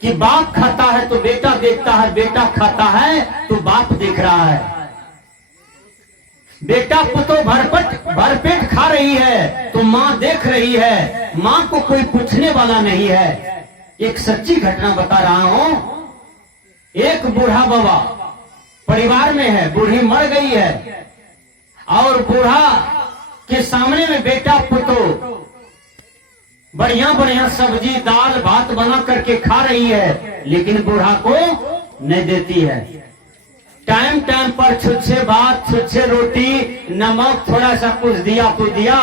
कि बाप खाता है तो बेटा देखता है, बेटा खाता है तो बाप देख रहा है। बेटा पुतो भरपेट खा रही है तो माँ देख रही है, माँ को कोई पूछने वाला नहीं है। एक सच्ची घटना बता रहा हूं। एक बूढ़ा बाबा परिवार में है, बूढ़ी मर गई है और बूढ़ा के सामने में बेटा पुतो बढ़िया बढ़िया सब्जी दाल भात बना करके खा रही है, लेकिन बूढ़ा को नहीं देती है। टाइम टाइम पर छुच्छे भात, छुच्छे रोटी, नमक थोड़ा सा कुछ दिया तो दिया।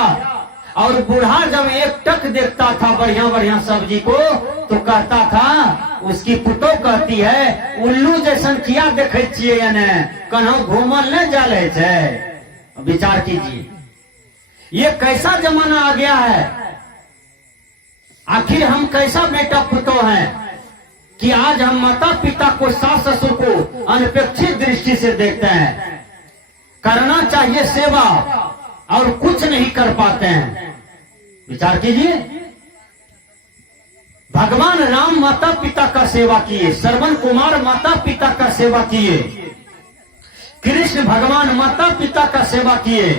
और बूढ़ा जब एक टक देखता था बढ़िया बढ़िया सब्जी को तो कहता था, उसकी पुतो कहती है, उल्लू जैसन किया देखे छिए कन्हौ घूमल न जाले छे। विचार कीजिए, ये कैसा जमाना आ गया है। आखिर हम कैसा बेटा पुतो हैं कि आज हम माता पिता को, सास ससुर को अनपेक्षित दृष्टि से देखते हैं। करना चाहिए सेवा और कुछ नहीं कर पाते हैं। विचार कीजिए, भगवान राम माता पिता का सेवा किए, श्रवण कुमार माता पिता का सेवा किए, कृष्ण भगवान माता पिता का सेवा किए,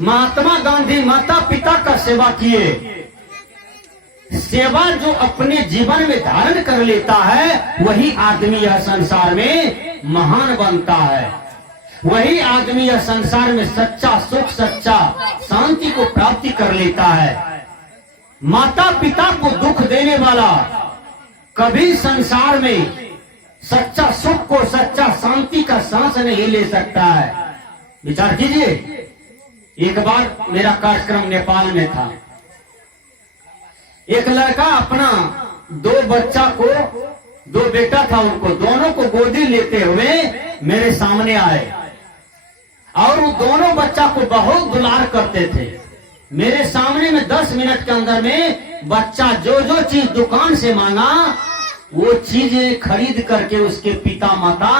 महात्मा गांधी माता पिता का सेवा किए। सेवा जो अपने जीवन में धारण कर लेता है वही आदमी यह संसार में महान बनता है। वही आदमी यह संसार में सच्चा सुख, सच्चा शांति को प्राप्ति कर लेता है। माता पिता को दुख देने वाला कभी संसार में सच्चा सुख को, सच्चा शांति का सांस नहीं ले सकता है। विचार कीजिए, एक बार मेरा कार्यक्रम नेपाल में था। एक लड़का अपना दो बच्चा को, दो बेटा था उनको, दोनों को गोदी लेते हुए मेरे सामने आए और वो दोनों बच्चा को बहुत दुलार करते थे। मेरे सामने में 10 मिनट के अंदर में बच्चा जो जो चीज दुकान से मांगा वो चीजें खरीद करके उसके पिता माता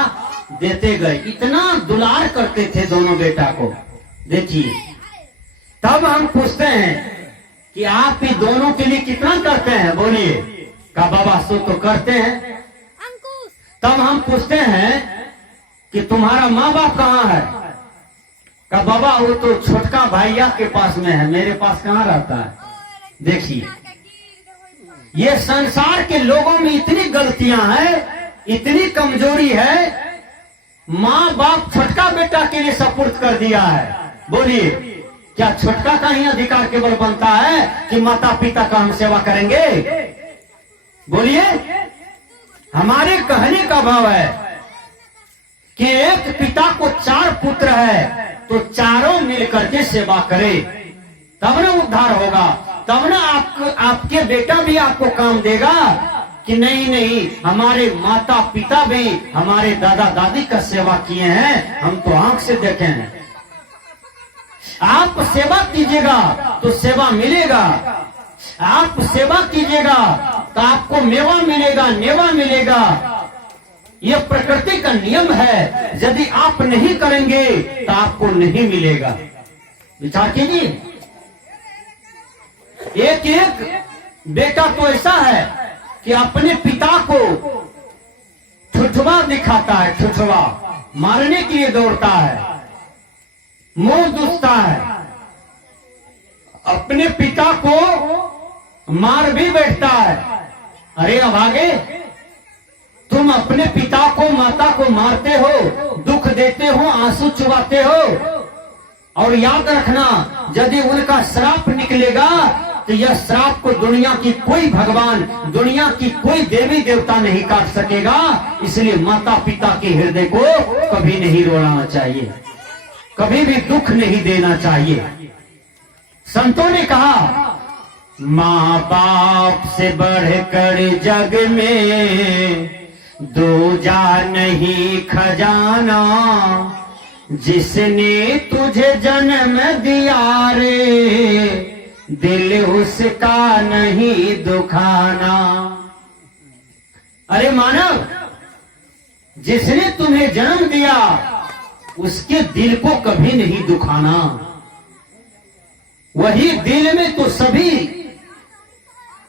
देते गए। इतना दुलार करते थे दोनों बेटा को। देखिए, तब हम पूछते हैं कि आप ही दोनों के लिए कितना करते हैं, बोलिए। का बाबा सो तो करते हैं। तब हम पूछते हैं कि तुम्हारा माँ बाप कहाँ है? का बाबा वो तो छोटका भैया के पास में है, मेरे पास कहाँ रहता है। देखिए, ये संसार के लोगों में इतनी गलतियां हैं, इतनी कमजोरी है। माँ बाप छोटका बेटा के लिए सपुर्द कर दिया है। बोलिए, क्या छोटका का ही अधिकार केवल बनता है कि माता पिता का हम सेवा करेंगे? बोलिए, हमारे कहने का भाव है कि एक पिता को 4 पुत्र है तो चारों मिलकर के सेवा करे, तब ना उद्धार होगा, तब ना आपके बेटा भी आपको काम देगा कि नहीं नहीं हमारे माता पिता भी हमारे दादा दादी का सेवा किए हैं, हम तो आंख से देखे हैं। आप सेवा कीजिएगा तो सेवा मिलेगा, आप सेवा कीजिएगा तो आपको मेवा मिलेगा, नेवा मिलेगा। यह प्रकृति का नियम है। यदि आप नहीं करेंगे तो आपको नहीं मिलेगा। विचार कीजिए, एक एक बेटा तो ऐसा है कि अपने पिता को ठुठवा दिखाता है, ठुठवा मारने के लिए दौड़ता है, मुंह दुखता है, अपने पिता को मार भी बैठता है। अरे अभागे, तुम अपने पिता को, माता को मारते हो, दुख देते हो, आंसू चुबाते हो, और याद रखना यदि उनका श्राप निकलेगा तो यह श्राप को दुनिया की कोई भगवान, दुनिया की कोई देवी देवता नहीं काट सकेगा। इसलिए माता पिता के हृदय को कभी नहीं रोना चाहिए, कभी भी दुख नहीं देना चाहिए। संतों ने कहा, माँ बाप से बढ़कर जग में दूजा नहीं खजाना, जिसने तुझे जन्म दिया रे दिल उसका नहीं दुखाना। अरे मानव, जिसने तुम्हें जन्म दिया उसके दिल को कभी नहीं दुखाना। वही दिल में तो सभी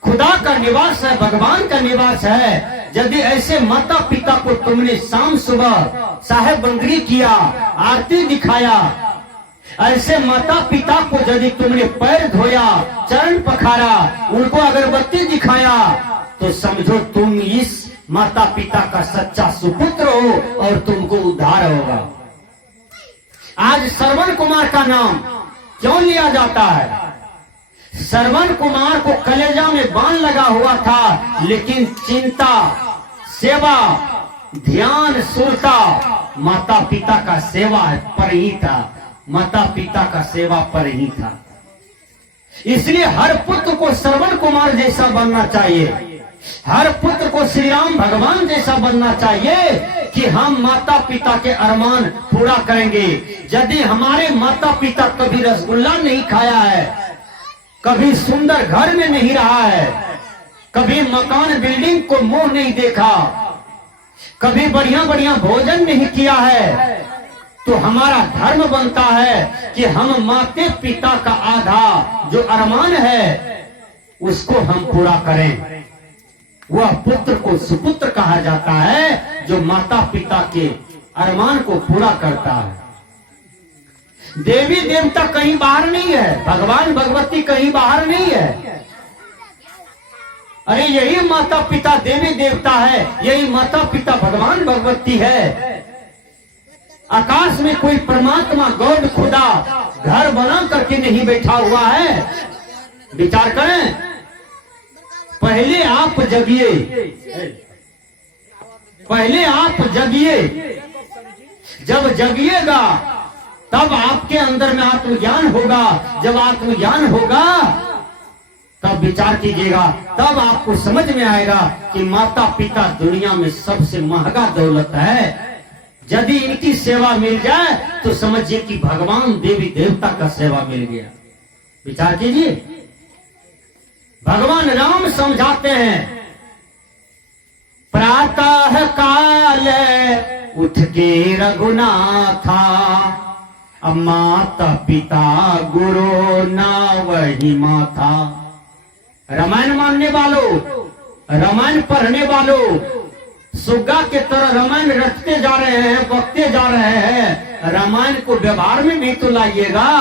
खुदा का निवास है, भगवान का निवास है। यदि ऐसे माता पिता को तुमने शाम सुबह साहेब बंदगी किया, आरती दिखाया, ऐसे माता पिता को यदि तुमने पैर धोया, चरण पखारा, उनको अगरबत्ती दिखाया, तो समझो तुम इस माता पिता का सच्चा सुपुत्र हो और तुमको उद्धार होगा। आज श्रवण कुमार का नाम क्यों लिया जाता है? श्रवण कुमार को कलेजा में बाण लगा हुआ था, लेकिन चिंता, सेवा, ध्यान, सुरता माता पिता का सेवा पर ही था, माता पिता का सेवा पर ही था। इसलिए हर पुत्र को श्रवण कुमार जैसा बनना चाहिए, हर पुत्र को श्री राम भगवान जैसा बनना चाहिए कि हम माता पिता के अरमान पूरा करेंगे। यदि हमारे माता पिता कभी रसगुल्ला नहीं खाया है, कभी सुंदर घर में नहीं रहा है, कभी मकान बिल्डिंग को मुंह नहीं देखा, कभी बढ़िया बढ़िया भोजन नहीं किया है, तो हमारा धर्म बनता है कि हम माते पिता का आधा जो अरमान है उसको हम पूरा करें। वह पुत्र को सुपुत्र कहा जाता है जो माता पिता के अरमान को पूरा करता है। देवी देवता कहीं बाहर नहीं है, भगवान भगवती कहीं बाहर नहीं है। अरे यही माता पिता देवी देवता है, यही माता पिता भगवान भगवती है। आकाश में कोई परमात्मा गॉड खुदा घर बना करके नहीं बैठा हुआ है। विचार करें, पहले आप जगिए, पहले आप जगिए, जब जगिएगा तब आपके अंदर में आत्मज्ञान होगा। जब आत्मज्ञान होगा तब विचार कीजिएगा, तब आपको समझ में आएगा कि माता पिता दुनिया में सबसे महंगा दौलत है। यदि इनकी सेवा मिल जाए तो समझिए कि भगवान देवी देवता का सेवा मिल गया। विचार कीजिए, भगवान राम समझाते हैं, प्रातः काल उठ के रघुनाथा, माता पिता गुरु ना वही माथा। रामायण मानने वालों, रामायण पढ़ने वालों, सुग्गा के तरह रामायण रटते जा रहे हैं, बकते जा रहे हैं। रामायण को व्यवहार में भी तो लाइएगा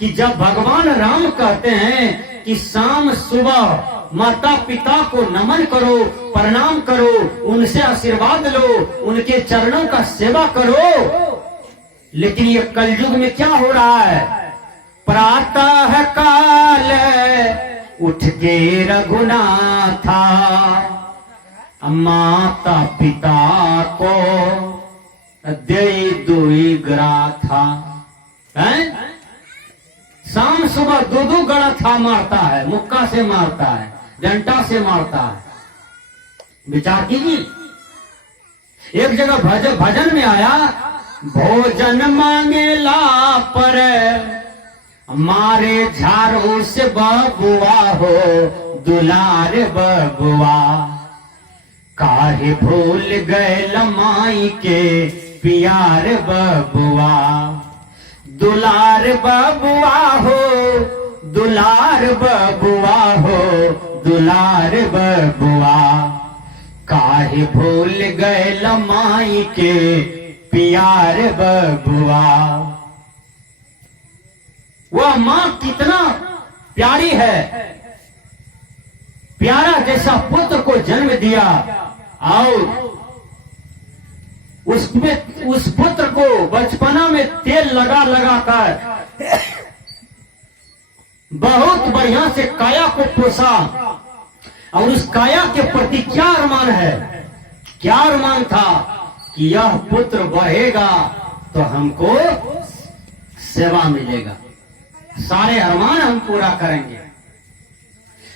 कि जब भगवान राम कहते हैं कि शाम सुबह माता पिता को नमन करो, प्रणाम करो, उनसे आशीर्वाद लो, उनके चरणों का सेवा करो, लेकिन ये कलयुग में क्या हो रहा है? प्रातः काल उठ के रघुनाथा, माता पिता को दे दुई ग्राथा। शाम सुबह दो गड़ा था मारता है, मुक्का से मारता है, डंटा से मारता है। विचार कीजिए, एक जगह भजन में आया, भोजन मांगेला पर मारे झाड़ू से बबुआ हो, दुलार बबुआ, काहे भूल गए लमाई के प्यार बबुआ, दुलार बबुआ हो, दुलार बबुआ हो, दुलार बबुआ, काहे भूल गए लमाई के प्यार बबुआ। वह मां कितना प्यारी है, प्यारा जैसा पुत्र को जन्म दिया और उस पुत्र को बचपना में तेल लगा लगा कर बहुत बढ़िया से काया को पोसा, और उस काया के प्रति क्या अरमान है, क्या अरमान था कि यह पुत्र बढ़ेगा तो हमको सेवा मिलेगा, सारे अरमान हम पूरा करेंगे।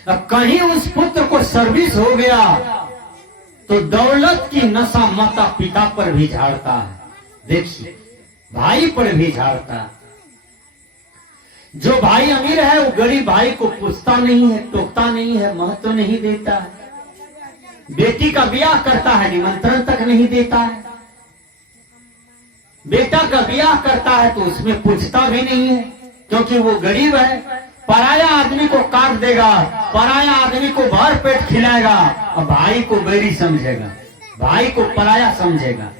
अब कहीं उस पुत्र को सर्विस हो गया तो दौलत की नशा माता पिता पर भी झाड़ता है। देखिए, भाई पर भी झाड़ता है। जो भाई अमीर है वो गरीब भाई को पूछता नहीं है, टोकता नहीं है, महत्व नहीं देता है। बेटी का ब्याह करता है, निमंत्रण तक नहीं देता है। बेटा का ब्याह करता है तो उसमें पूछता भी नहीं है, क्योंकि वो गरीब है, पराया आदमी को काट देगा, पराया आदमी को भर पेट खिलाएगा और भाई को बैरी समझेगा, भाई को पराया समझेगा।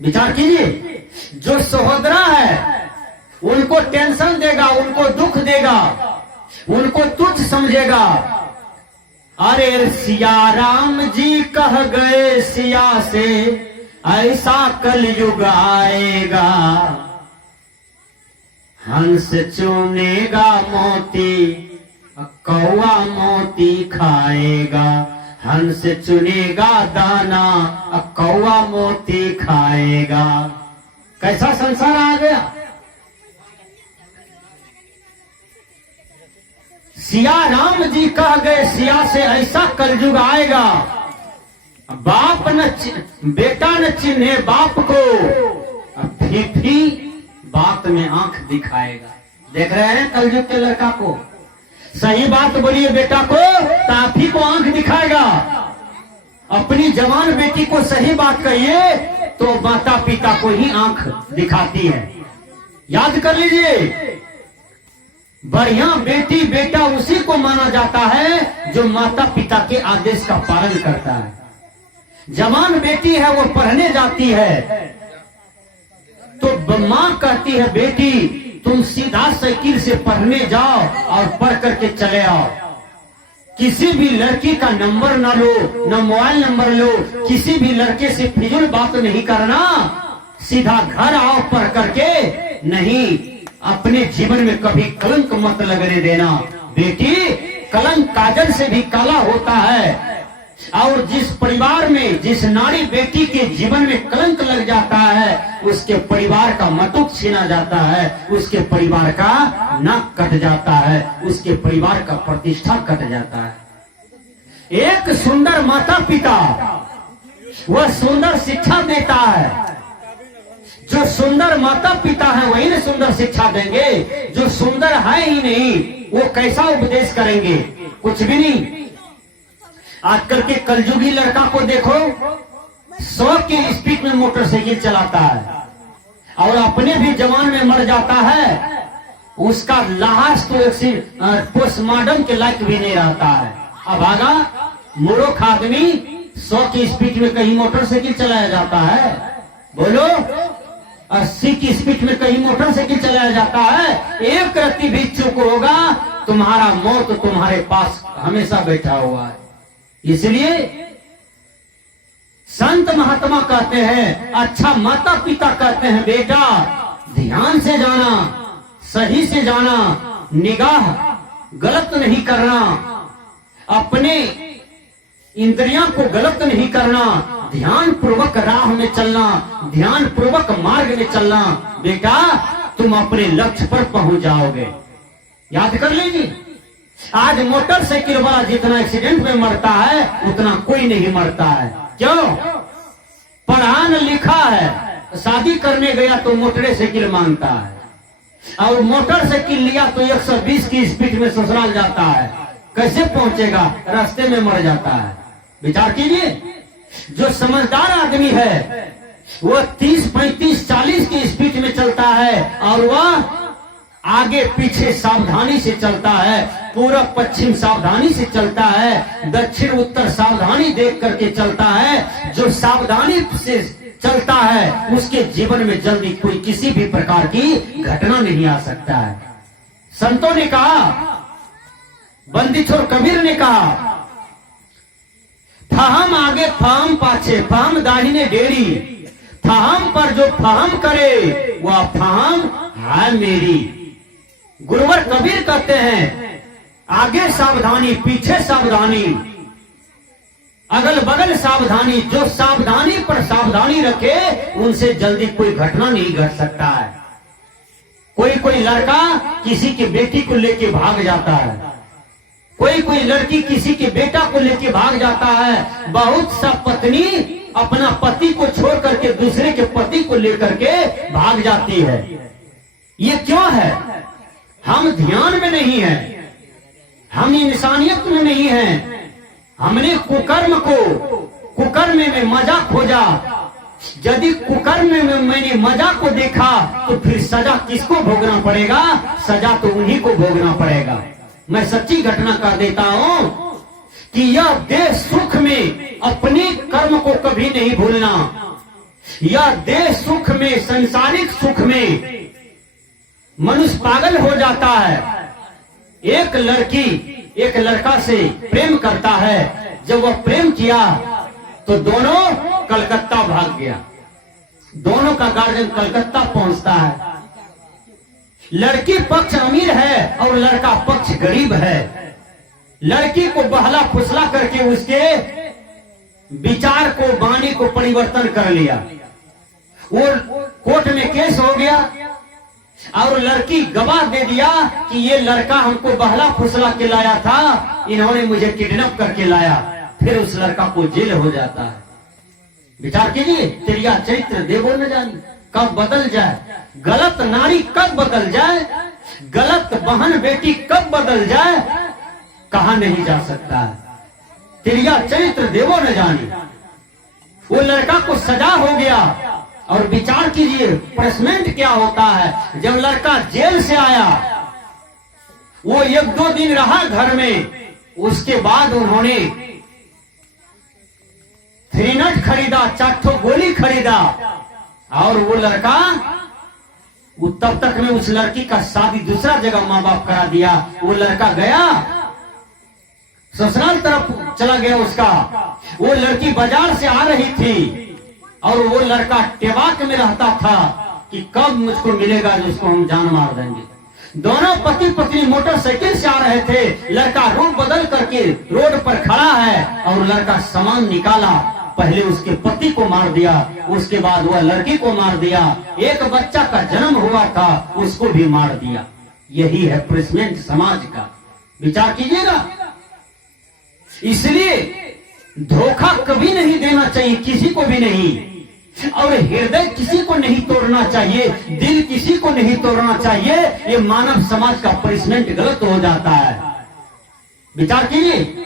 विचार कीजिए, जो सहोदरा है उनको टेंशन देगा, उनको दुख देगा, उनको तुच्छ समझेगा। अरे सिया राम जी कह गए सिया से ऐसा कलयुग आएगा, हंस चुनेगा मोती कौआ मोती खाएगा, हंस चुनेगा दाना कौआ मोती खाएगा। कैसा संसार आ गया। सिया राम जी कह गए सिया से ऐसा कलयुग आएगा, बाप न बेटा न चिन्हे बाप को, फिर बात में आंख दिखाएगा। देख रहे हैं कलयुग के लड़का को, सही बात बोलिए बेटा को तो आप ही को आंख दिखाएगा। अपनी जवान बेटी को सही बात कहिए तो माता पिता को ही आंख दिखाती है। याद कर लीजिए, बढ़िया बेटी बेटा उसी को माना जाता है जो माता पिता के आदेश का पालन करता है। जवान बेटी है वो पढ़ने जाती है तो माँ कहती है बेटी तुम सीधा साइकिल से पढ़ने जाओ और पढ़ करके चले आओ, किसी भी लड़की का नंबर ना लो, ना मोबाइल नंबर लो, किसी भी लड़के से फिजूल बात नहीं करना, सीधा घर आओ पढ़ करके। नहीं, अपने जीवन में कभी कलंक मत लगने देना। बेटी, कलंक काजल से भी काला होता है, और जिस परिवार में जिस नारी बेटी के जीवन में कलंक लग जाता है उसके परिवार का मटुक छीना जाता है, उसके परिवार का नाक कट जाता है, उसके परिवार का प्रतिष्ठा कट जाता है। एक सुंदर माता पिता वह सुंदर शिक्षा देता है। जो सुंदर माता पिता है वही न सुंदर शिक्षा देंगे, जो सुंदर है ही नहीं वो कैसा उपदेश करेंगे, कुछ भी नहीं। आजकल के कलयुगी लड़का को देखो, 100 की स्पीड में मोटरसाइकिल चलाता है और अपने भी जवान में मर जाता है, उसका लाश तो पोस्टमार्टम के लायक भी नहीं रहता है। अब आगा मूर्ख आदमी 100 की स्पीड में कहीं मोटरसाइकिल चलाया जाता है, बोलो 80 की स्पीड में कहीं मोटरसाइकिल चलाया जाता है। एक रत्ती भी चूक होगा तुम्हारा मौत तुम्हारे पास हमेशा बैठा हुआ है। इसलिए संत महात्मा कहते हैं, अच्छा माता पिता कहते हैं बेटा ध्यान से जाना, सही से जाना, निगाह गलत नहीं करना, अपने इंद्रियां को गलत नहीं करना, ध्यान पूर्वक राह में चलना, ध्यान पूर्वक मार्ग में चलना, बेटा तुम अपने लक्ष्य पर पहुंच जाओगे। याद कर लीजिए, आज मोटरसाइकिल वाला जितना एक्सीडेंट में मरता है उतना कोई नहीं मरता है। क्यों? पढ़ा न लिखा है, शादी करने गया तो मोटरसाइकिल मांगता है और मोटरसाइकिल लिया तो 120 की स्पीड में ससुराल जाता है, कैसे पहुंचेगा? रास्ते में मर जाता है। विचार कीजिए, जो समझदार आदमी है वो 30, 35, 40 की स्पीड में चलता है और वह आगे पीछे सावधानी से चलता है, पूरब पश्चिम सावधानी से चलता है, दक्षिण उत्तर सावधानी देख करके चलता है। जो सावधानी से चलता है उसके जीवन में जल्दी कोई किसी भी प्रकार की घटना नहीं आ सकता है। संतों ने कहा, बंदी छोर कबीर ने कहा, फहम आगे फहम पाछे, फहम दाहिने डेरी, फहम पर जो फहम करे वह फहम है मेरी। गुरुवर कबीर कहते हैं, आगे सावधानी पीछे सावधानी, अगल बगल सावधानी, जो सावधानी पर सावधानी रखे उनसे जल्दी कोई घटना नहीं घट सकता है। कोई लड़का किसी की बेटी को लेके भाग जाता है, कोई लड़की किसी के बेटा को लेके भाग जाता है, बहुत सा पत्नी अपना पति को छोड़ करके दूसरे के पति को लेकर के भाग जाती है। ये क्यों है? हम ध्यान में नहीं है, हम इंसानियत में नहीं है, हमने कुकर्म में मजा खोजा। यदि कुकर्म में मैंने मजा को देखा तो फिर सजा किसको भोगना पड़ेगा? सजा तो उन्हीं को भोगना पड़ेगा। मैं सच्ची घटना कर देता हूं कि यह देह सुख में अपने कर्म को कभी नहीं भूलना। यह देह सुख में, संसारिक सुख में मनुष्य पागल हो जाता है। एक लड़की एक लड़का से प्रेम करता है। जब वह प्रेम किया तो दोनों कलकत्ता भाग गया। दोनों का गार्जियन कलकत्ता पहुंचता है। लड़की पक्ष अमीर है और लड़का पक्ष गरीब है। लड़की को बहला फुसला करके उसके विचार को, वाणी को परिवर्तन कर लिया। वो कोर्ट में केस हो गया और लड़की गवाह दे दिया कि ये लड़का हमको बहला फुसला के लाया था, इन्होंने मुझे किडनैप करके लाया। फिर उस लड़का को जेल हो जाता है। विचार कीजिए, तेरिया चरित्र देवो न जानी कब बदल जाए। गलत नारी कब बदल जाए, गलत बहन बेटी कब बदल जाए, कहा नहीं जा सकता है। तेरिया चरित्र देवो न जानी। वो लड़का को सजा हो गया। और विचार कीजिए पनिशमेंट क्या होता है। जब लड़का जेल से आया, वो 1-2 दिन रहा घर में। उसके बाद उन्होंने 3 नट खरीदा, 4 गोली खरीदा और वो लड़का, तब तक में उस लड़की का शादी दूसरा जगह माँ बाप करा दिया। वो लड़का गया ससुराल तरफ चला गया उसका। वो लड़की बाजार से आ रही थी और वो लड़का टेबाक में रहता था कि कब मुझको मिलेगा जिसको हम जान मार देंगे। दोनों पति पत्नी मोटरसाइकिल से आ रहे थे। लड़का रूप बदल करके रोड पर खड़ा है और लड़का सामान निकाला। पहले उसके पति को मार दिया, उसके बाद वह लड़की को मार दिया। एक बच्चा का जन्म हुआ था, उसको भी मार दिया। यही है पनिशमेंट समाज का। विचार कीजिएगा। इसलिए धोखा कभी नहीं देना चाहिए, किसी को भी नहीं। और हृदय किसी को नहीं तोड़ना चाहिए, दिल किसी को नहीं तोड़ना चाहिए। ये मानव समाज का पनिशमेंट गलत हो जाता है। विचार कीजिए,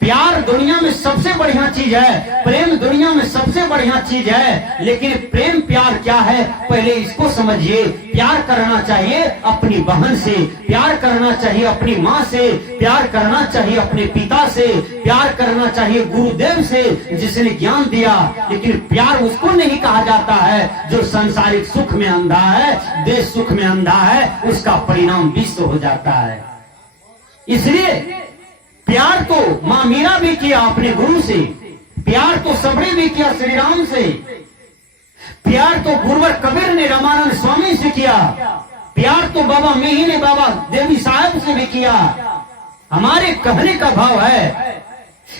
प्यार दुनिया में सबसे बढ़िया चीज है, प्रेम दुनिया में सबसे बढ़िया चीज है। लेकिन प्रेम प्यार क्या है, पहले इसको समझिए। प्यार करना चाहिए अपनी बहन से, प्यार करना चाहिए अपनी माँ से, प्यार करना चाहिए अपने पिता से, प्यार करना चाहिए गुरुदेव से जिसने ज्ञान दिया। लेकिन प्यार उसको नहीं कहा जाता है जो संसारिक सुख में अंधा है, देश सुख में अंधा है। उसका परिणाम विश्व हो जाता है। इसलिए प्यार तो मां मीरा भी किया अपने गुरु से, प्यार तो सबरी भी किया श्री राम से, प्यार तो गुरुवर कबीर ने रामानंद स्वामी से किया, प्यार तो बाबा मिही ने बाबा देवी साहब से भी किया। हमारे कहने का भाव है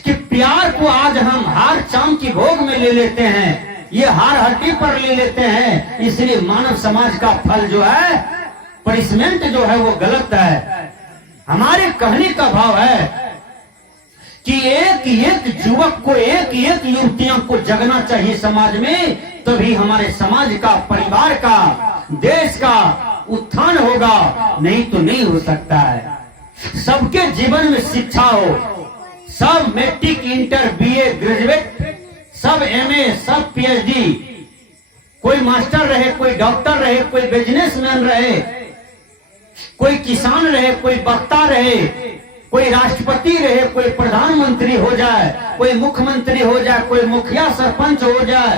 कि प्यार को आज हम हार चांद की भोग में ले लेते हैं, ये हार हड्डी पर ले लेते हैं। इसलिए मानव समाज का फल जो है, पनिशमेंट जो है वो गलत है। हमारे कहने का भाव है कि एक एक युवक को, एक एक युवतियों को जगना चाहिए समाज में, तभी हमारे समाज का, परिवार का, देश का उत्थान होगा। नहीं तो नहीं हो सकता है। सबके जीवन में शिक्षा हो, सब मैट्रिक, इंटर, बीए, ग्रेजुएट, सब एमए, सब पीएचडी, कोई मास्टर रहे, कोई डॉक्टर रहे, कोई बिजनेसमैन रहे, कोई किसान रहे, कोई वक्ता रहे, कोई राष्ट्रपति रहे, कोई प्रधानमंत्री हो जाए, कोई मुख्यमंत्री हो जाए, कोई मुखिया सरपंच हो जाए,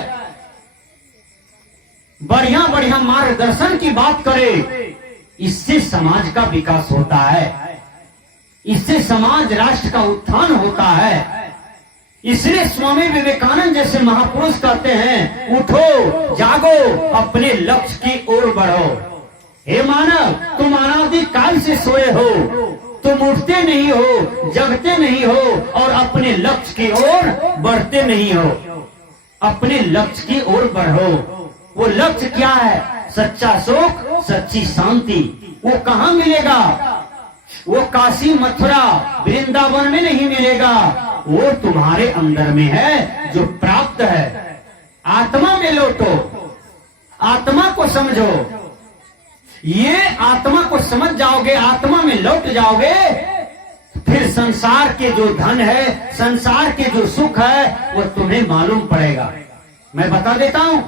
बढ़िया बढ़िया मार्गदर्शन की बात करे। इससे समाज का विकास होता है, इससे समाज राष्ट्र का उत्थान होता है। इसलिए स्वामी विवेकानंद जैसे महापुरुष कहते हैं, उठो जागो, अपने लक्ष्य की ओर बढ़ो। हे मानव, तुम अनादि काल से सोए हो, तुम उठते नहीं हो, जगते नहीं हो और अपने लक्ष्य की ओर बढ़ते नहीं हो। अपने लक्ष्य की ओर बढ़ो। वो लक्ष्य क्या है? सच्चा सुख, सच्ची शांति। वो कहाँ मिलेगा? वो काशी, मथुरा, वृंदावन में नहीं मिलेगा, वो तुम्हारे अंदर में है जो प्राप्त है। आत्मा में लौटो, आत्मा को समझो। ये आत्मा को समझ जाओगे, आत्मा में लौट जाओगे, फिर संसार के जो धन है, संसार के जो सुख है, वो तुम्हें मालूम पड़ेगा। मैं बता देता हूं,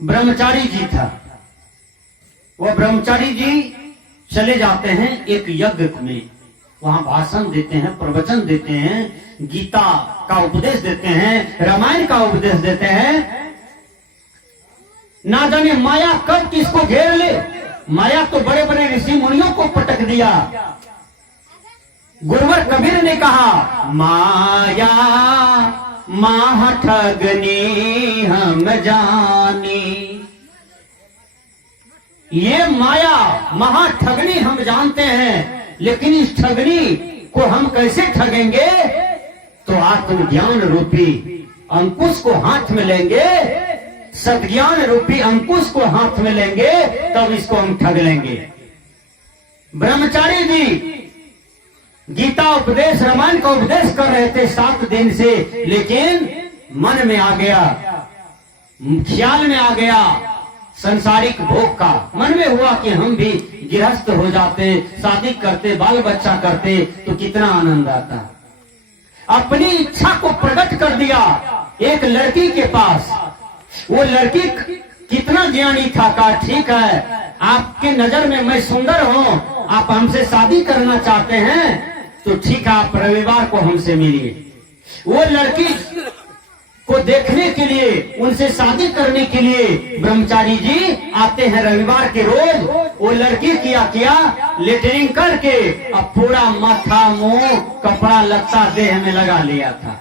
ब्रह्मचारी जी था। वो ब्रह्मचारी जी चले जाते हैं एक यज्ञ में, वहां भाषण देते हैं, प्रवचन देते हैं, गीता का उपदेश देते हैं, रामायण का उपदेश देते हैं। ना जाने माया कब किसको घेर ले। माया तो बड़े बड़े ऋषि मुनियों को पटक दिया। गुरुवर कबीर ने कहा, माया माह ठगनी हम जानी। ये माया महा ठगनी हम जानते हैं, लेकिन इस ठगनी को हम कैसे ठगेंगे? तो आत्मज्ञान रूपी अंकुश को हाथ में लेंगे, सद्ज्ञान रूपी अंकुश को हाथ में लेंगे, तब इसको हम ठग लेंगे। ब्रह्मचारी जी गीता उपदेश, रामायण का उपदेश कर रहे थे 7 दिन से, लेकिन मन में आ गया, ख्याल में आ गया संसारिक भोग का। मन में हुआ कि हम भी गृहस्थ हो जाते, शादी करते, बाल बच्चा करते तो कितना आनंद आता। अपनी इच्छा को प्रकट कर दिया एक लड़की के पास। वो लड़की कितना ज्ञानी था, कहा ठीक है, आपके नजर में मैं सुंदर हूं, आप हमसे शादी करना चाहते हैं तो ठीक है, आप रविवार को हमसे मिलिए। वो लड़की को देखने के लिए, उनसे शादी करने के लिए ब्रह्मचारी जी आते हैं रविवार के रोज। वो लड़की किया लेटरिंग करके अब पूरा माथा मुंह कपड़ा लत्ता देह में लगा लिया था।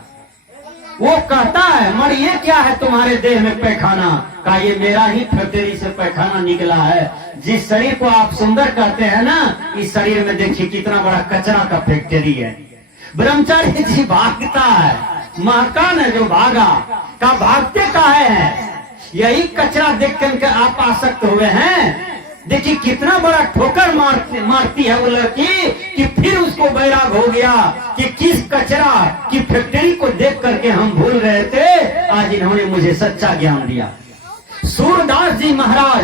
वो कहता है, मर ये क्या है तुम्हारे देह में पैखाना? का ये मेरा ही फैक्ट्री से पैखाना निकला है। जिस शरीर को आप सुंदर कहते हैं ना, इस शरीर में देखिए कितना बड़ा कचरा का फैक्ट्री है। ब्रह्मचारी जी भागता है, महाकान है जो भागा, का भागते काहे हैं? यही कचरा देख कर आप आसक्त हुए हैं। देखिए कितना बड़ा ठोकर मारती है वो लड़की कि फिर उसको बैराग हो गया कि किस कचरा की फैक्ट्री को देख करके हम भूल रहे थे, आज इन्होंने मुझे सच्चा ज्ञान दिया। सूरदास जी महाराज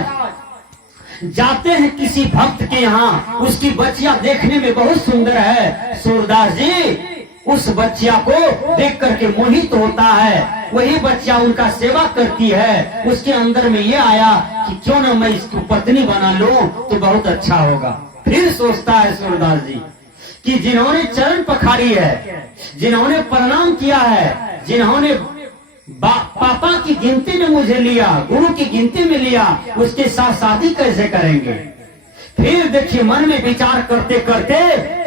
जाते हैं किसी भक्त के यहाँ, उसकी बच्चियां देखने में बहुत सुंदर है। सूरदास जी उस बच्चिया को देख करके मोहित होता है। वही बच्चिया उनका सेवा करती है। उसके अंदर में ये आया कि क्यों ना मैं इसको पत्नी बना लूं तो बहुत अच्छा होगा। फिर सोचता है सूरदास जी कि जिन्होंने चरण पखारी है, जिन्होंने प्रणाम किया है, जिन्होंने पापा की गिनती में मुझे लिया, गुरु की गिनती में लिया, उसके साथ शादी कैसे करेंगे? फिर देखिए मन में विचार करते करते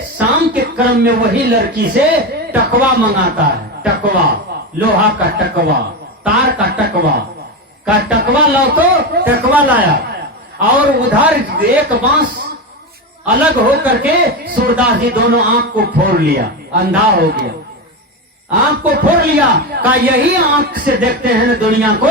शाम के क्रम में वही लड़की से टकवा मंगाता है। टकवा, लोहा का टकवा, तार का टकवा लाओ तो टकवा लाया, और उधर एक बांस अलग हो करके सूरदास जी दोनों आंख को फोड़ लिया, अंधा हो गया। आंख को फोड़ लिया, का यही आंख से देखते हैं दुनिया को,